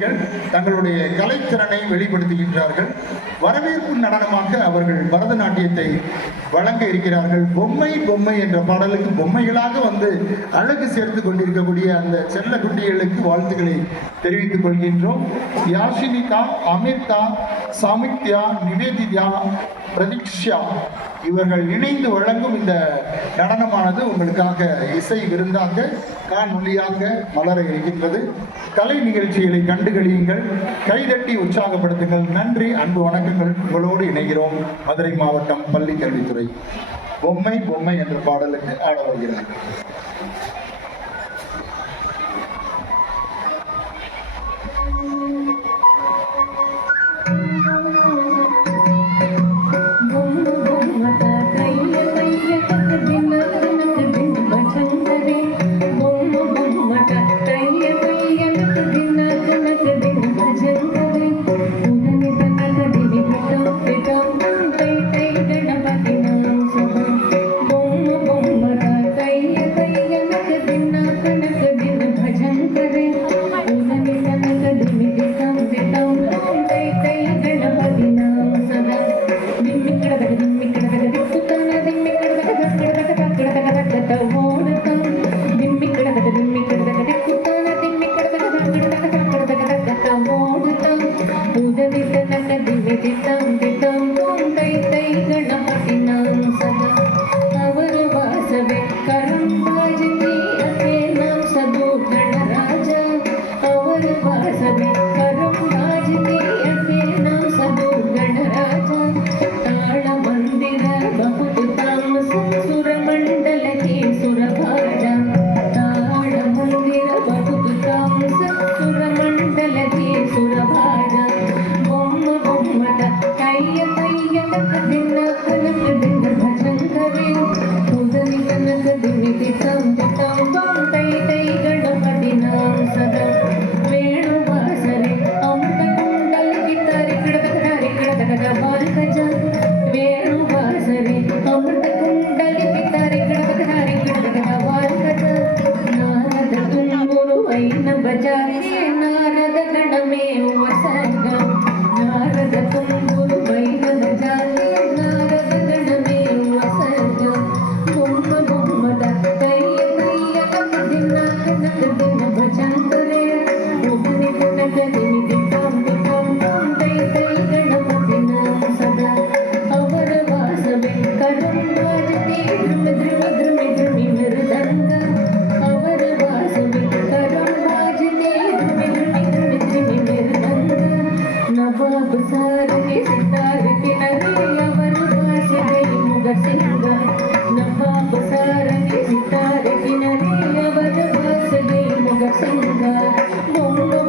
கலைஞர்கள் தங்களுடைய கலைத்திறனை வெளிப்படுத்துகின்றார்கள். வரவேற்பு நடனமாக அவர்கள் பரதநாட்டியத்தை வழங்க இருக்கிறார்கள். பொம்மை பொம்மை என்ற பாடலுக்கு பொம்மைகளாக வந்து அழகு சேர்த்து கொண்டிருக்கக்கூடிய அந்த செல்ல குட்டிகளுக்கு வாழ்த்துக்களை தெரிவித்துக் கொள்கின்றோம். யாஷினிகா, அமிர்தா, சாமித்யா, நிவேதிதா, பிரதீக்ஷா இவர்கள் இணைந்து வழங்கும் இந்த நடனமானது உங்களுக்காக இசை விருந்தாக காணொலியாக மலர இருக்கின்றது. கலை நிகழ்ச்சிகளை கண்டுகளியுங்கள், கைதட்டி உற்சாகப்படுத்துங்கள். நன்றி, அன்பு வணக்கங்கள். உங்களோடு இணைகிறோம் மதுரை மாவட்டம் பள்ளி கல்வித்துறை. பொம்மை பொம்மை என்ற பாடலுக்கு ஆட வருகிறார்கள். Singa,